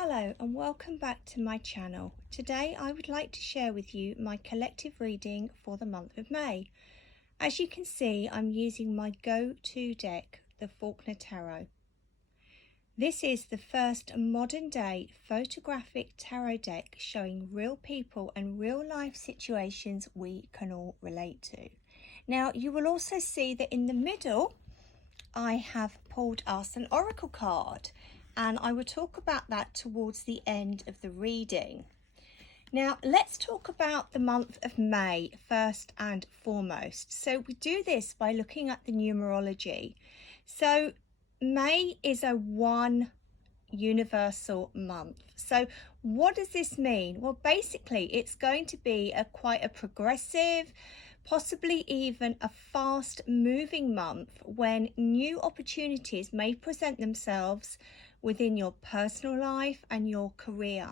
Hello and welcome back to my channel. Today I would like to share with you my collective reading for the month of May. As you can see, I'm using my go-to deck, the Faulkner Tarot. This is the first modern day photographic tarot deck showing real people and real life situations we can all relate to. Now you will also see that in the middle I have pulled us an oracle card, and I will talk about that towards the end of the reading. Now let's talk about the month of May first and foremost. So we do this by looking at the numerology. So May is a one universal month. So what does this mean? Well, basically it's going to be quite a progressive, possibly even a fast moving month when new opportunities may present themselves within your personal life and your career.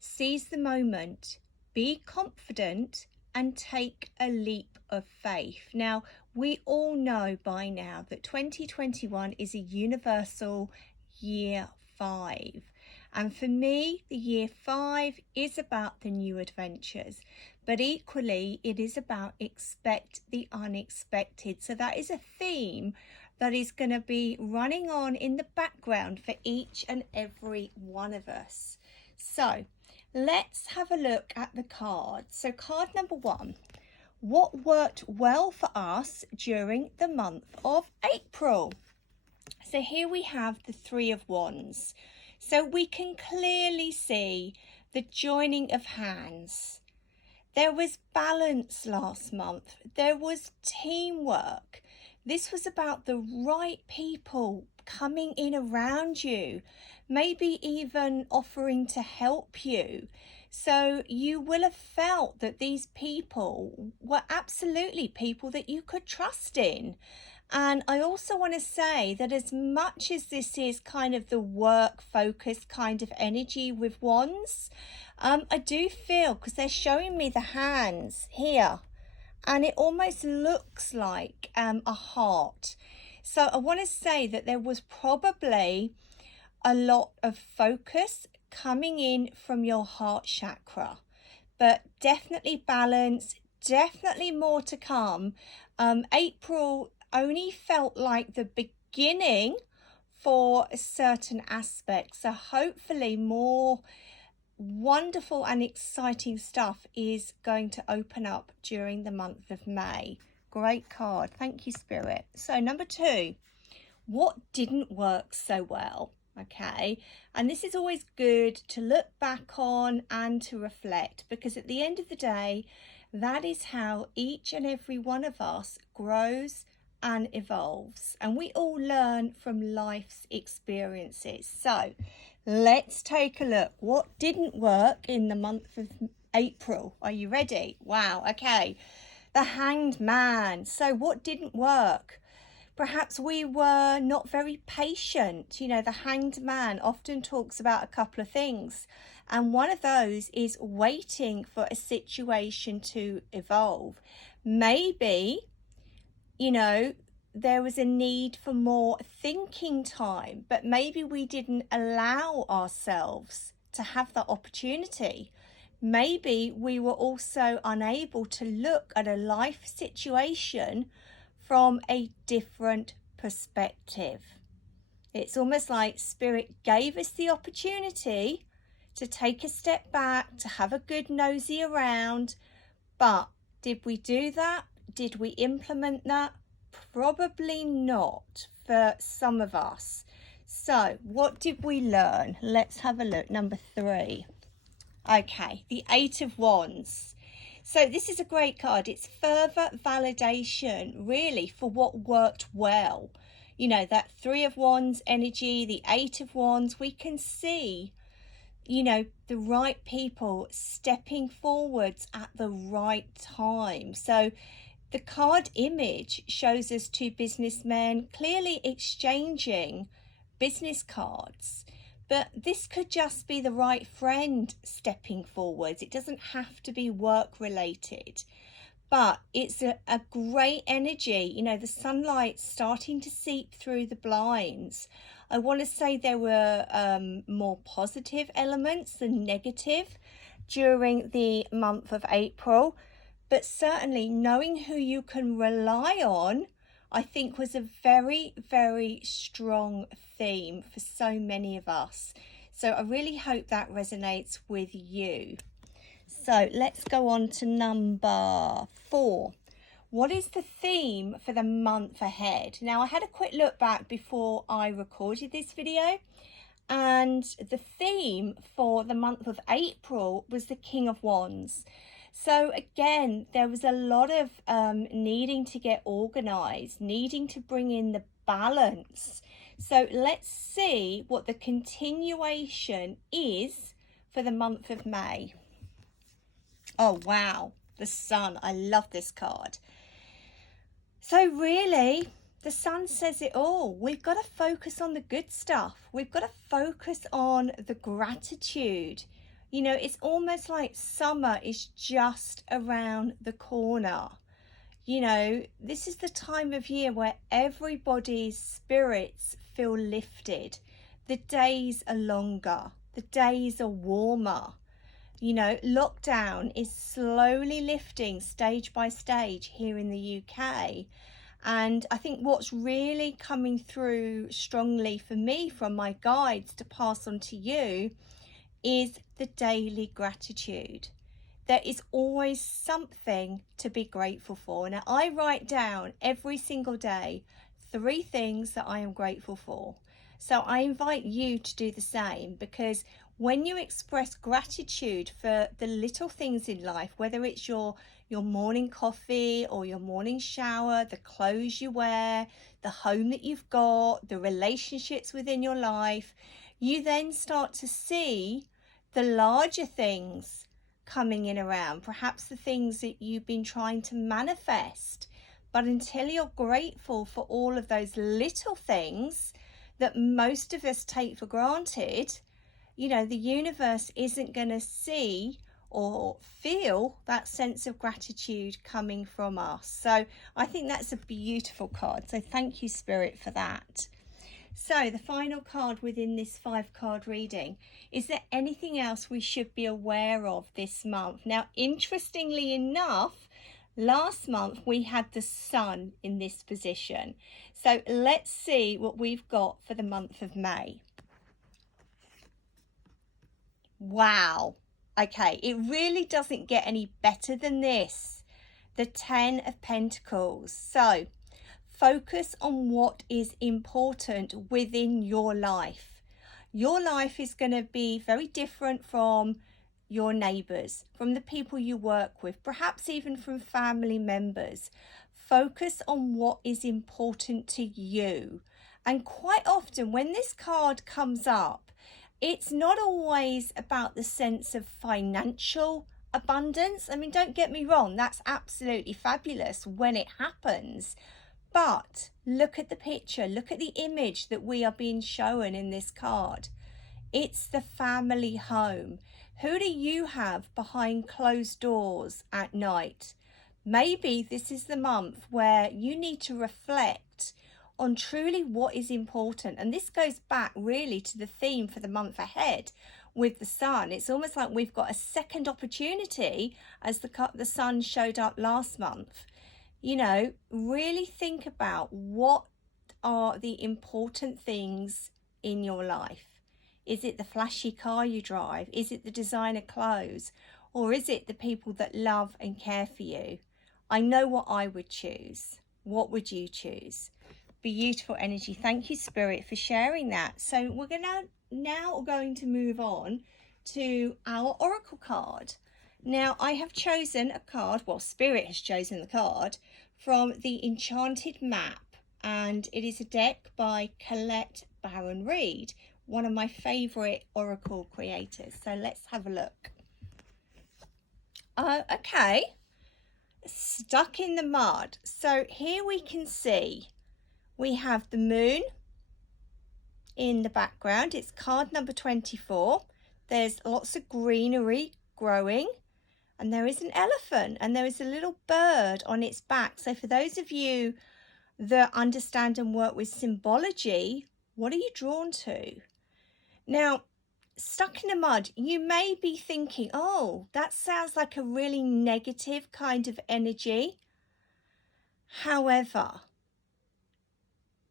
Seize the moment, be confident and take a leap of faith. Now, we all know by now that 2021 is a universal year 5. And for me, the year 5 is about the new adventures, but equally it is about expect the unexpected. So that is a theme that is going to be running on in the background for each and every one of us. So let's have a look at the cards. So card number 1, what worked well for us during the month of April? So here we have the 3 of Wands. So we can clearly see the joining of hands. There was balance last month. There was teamwork. This was about the right people coming in around you, maybe even offering to help you. So you will have felt that these people were absolutely people that you could trust in. And I also want to say that as much as this is kind of the work focused kind of energy with wands, I do feel, because they're showing me the hands here, and it almost looks like a heart. So I want to say that there was probably a lot of focus coming in from your heart chakra, but definitely balance, definitely more to come. April only felt like the beginning for certain aspects, so hopefully more wonderful and exciting stuff is going to open up during the month of May. Great card, thank you, Spirit. So number 2, what didn't work so well? Okay, and this is always good to look back on and to reflect, because at the end of the day, that is how each and every one of us grows and evolves, and we all learn from life's experiences. So let's take a look. What didn't work in the month of April? Are you ready? Wow, okay. The Hanged Man. So what didn't work? Perhaps we were not very patient. You know, the Hanged Man often talks about a couple of things, and one of those is waiting for a situation to evolve. Maybe, you know, there was a need for more thinking time, but maybe we didn't allow ourselves to have that opportunity. Maybe we were also unable to look at a life situation from a different perspective. It's almost like Spirit gave us the opportunity to take a step back, to have a good nosy around, but did we do that? Did we implement that? Probably not for some of us. So what did we learn? Let's have a look. Number 3. Okay, the 8 of Wands. So this is a great card. It's further validation, really, for what worked well. You know, that 3 of Wands energy, the 8 of Wands, we can see, you know, the right people stepping forwards at the right time. So the card image shows us 2 businessmen clearly exchanging business cards. But this could just be the right friend stepping forwards. It doesn't have to be work related. But it's a great energy. You know, the sunlight starting to seep through the blinds. I want to say there were more positive elements than negative during the month of April. But certainly knowing who you can rely on, I think, was a very, very strong theme for so many of us. So I really hope that resonates with you. So let's go on to number 4. What is the theme for the month ahead? Now, I had a quick look back before I recorded this video, and the theme for the month of April was the King of Wands. So again, there was a lot of needing to get organized, needing to bring in the balance. So let's see what the continuation is for the month of May. Oh, wow. The Sun. I love this card. So really, the Sun says it all. We've got to focus on the good stuff. We've got to focus on the gratitude. You know, it's almost like summer is just around the corner. You know, this is the time of year where everybody's spirits feel lifted. The days are longer. The days are warmer. You know, lockdown is slowly lifting stage by stage here in the UK. And I think what's really coming through strongly for me from my guides to pass on to you is the daily gratitude. There is always something to be grateful for. Now, I write down every single day 3 things that I am grateful for. So I invite you to do the same, because when you express gratitude for the little things in life, whether it's your morning coffee or your morning shower, the clothes you wear, the home that you've got, the relationships within your life, you then start to see the larger things coming in around, perhaps the things that you've been trying to manifest. But until you're grateful for all of those little things that most of us take for granted, you know, the universe isn't going to see or feel that sense of gratitude coming from us. So I think that's a beautiful card. So thank you, Spirit, for that. So the final card within this 5-card reading, is there anything else we should be aware of this month? Now, interestingly enough, last month we had the Sun in this position. So let's see what we've got for the month of May. Wow. Okay, it really doesn't get any better than this. The 10 of Pentacles. So focus on what is important within your life. Your life is going to be very different from your neighbours, from the people you work with, perhaps even from family members. Focus on what is important to you. And quite often when this card comes up, it's not always about the sense of financial abundance. I mean, don't get me wrong, that's absolutely fabulous when it happens. But look at the picture, look at the image that we are being shown in this card. It's the family home. Who do you have behind closed doors at night? Maybe this is the month where you need to reflect on truly what is important. And this goes back really to the theme for the month ahead with the Sun. It's almost like we've got a second opportunity as the Sun showed up last month. You know, really think about what are the important things in your life. Is it the flashy car you drive? Is it the designer clothes? Or is it the people that love and care for you? I know what I would choose. What would you choose? Beautiful energy. Thank you, Spirit, for sharing that. So we're now going to move on to our oracle card. Now, I have chosen a card, well, Spirit has chosen the card from the Enchanted Map, and it is a deck by Colette Baron-Reid, one of my favourite oracle creators. So let's have a look. Okay, stuck in the mud. So here we can see we have the moon in the background. It's card number 24. There's lots of greenery growing, and there is an elephant, and there is a little bird on its back. So for those of you that understand and work with symbology, What are you drawn to? Now, stuck in the mud, you may be thinking, oh, that sounds like a really negative kind of energy. However,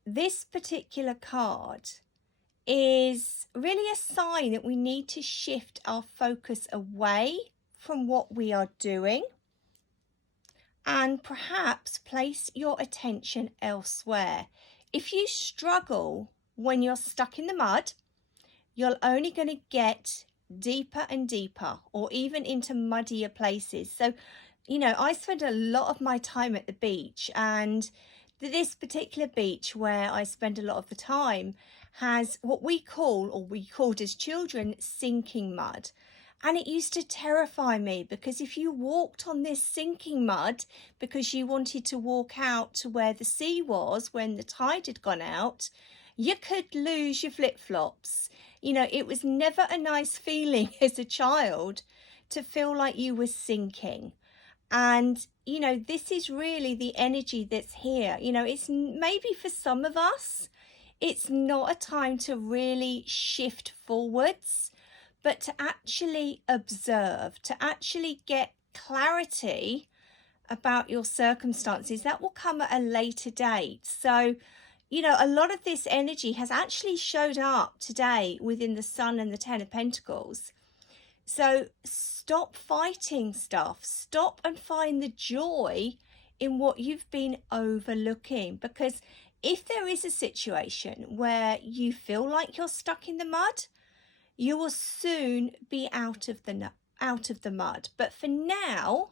this particular card is really a sign that we need to shift our focus away from what we are doing and perhaps place your attention elsewhere. If you struggle when you're stuck in the mud, you're only going to get deeper and deeper, or even into muddier places. So, I spend a lot of my time at the beach, and this particular beach where I spend a lot of the time has what we called as children, sinking mud. And it used to terrify me, because if you walked on this sinking mud because you wanted to walk out to where the sea was when the tide had gone out, you could lose your flip-flops. It was never a nice feeling as a child to feel like you were sinking. And, this is really the energy that's here. It's maybe for some of us, it's not a time to really shift forwards, but to actually observe, to actually get clarity about your circumstances. That will come at a later date. So, a lot of this energy has actually showed up today within the Sun and the Ten of Pentacles. So stop fighting stuff. Stop and find the joy in what you've been overlooking. Because if there is a situation where you feel like you're stuck in the mud, you will soon be out of the mud. But for now,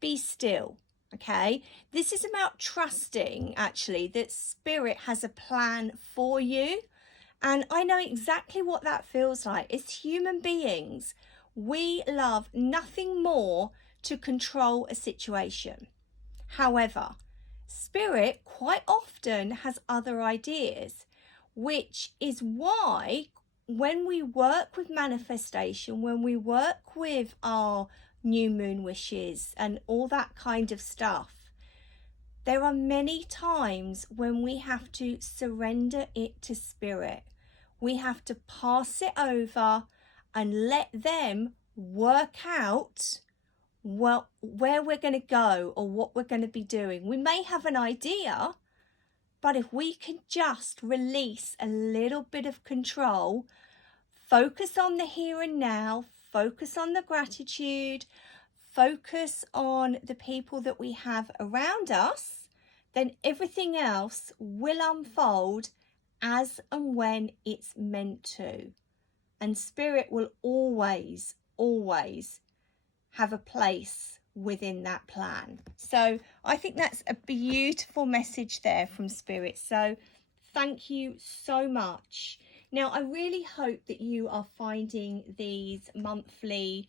be still. Okay, this is about trusting actually that Spirit has a plan for you. And I know exactly what that feels like. As human beings, we love nothing more to control a situation. However, Spirit quite often has other ideas, which is why when we work with manifestation, when we work with our new moon wishes and all that kind of stuff, there are many times when we have to surrender it to Spirit. We have to pass it over and let them work out where we're going to go or what we're going to be doing. We may have an idea, but if we can just release a little bit of control, focus on the here and now, focus on the gratitude, focus on the people that we have around us, then everything else will unfold as and when it's meant to. And Spirit will always, always have a place within that plan. So I think that's a beautiful message there from Spirit. So thank you so much. Now, I really hope that you are finding these monthly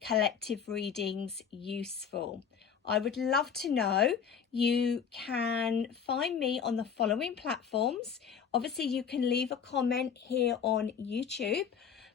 collective readings useful. I would love to know. You can find me on the following platforms. Obviously, you can leave a comment here on YouTube,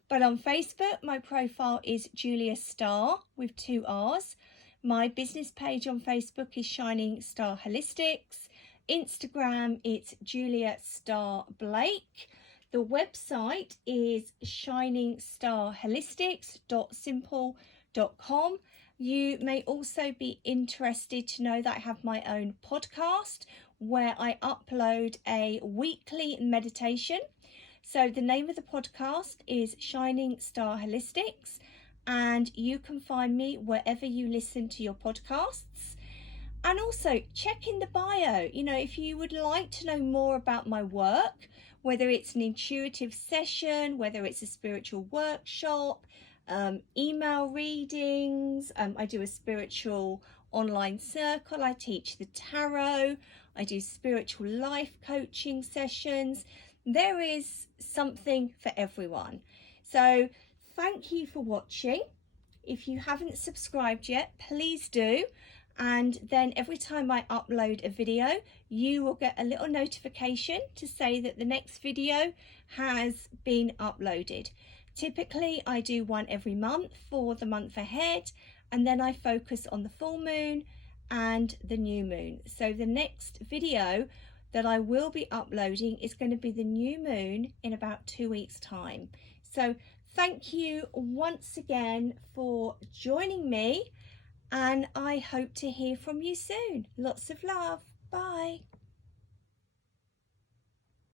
but on Facebook, my profile is Julia Star with 2 R's. My business page on Facebook is Shining Star Holistics. Instagram, it's Julia Star Blake. The website is shiningstarholistics.simple.com. You may also be interested to know that I have my own podcast where I upload a weekly meditation. So the name of the podcast is Shining Star Holistics, and you can find me wherever you listen to your podcasts. And also check in the bio, if you would like to know more about my work, whether it's an intuitive session, whether it's a spiritual workshop, email readings, I do a spiritual online circle, I teach the tarot, I do spiritual life coaching sessions. There is something for everyone. So thank you for watching. If you haven't subscribed yet, please do. And then every time I upload a video, you will get a little notification to say that the next video has been uploaded. Typically, I do one every month for the month ahead, and then I focus on the full moon and the new moon. So the next video that I will be uploading is going to be the new moon in about 2 weeks' time. So thank you once again for joining me, and I hope to hear from you soon. Lots of love. Bye.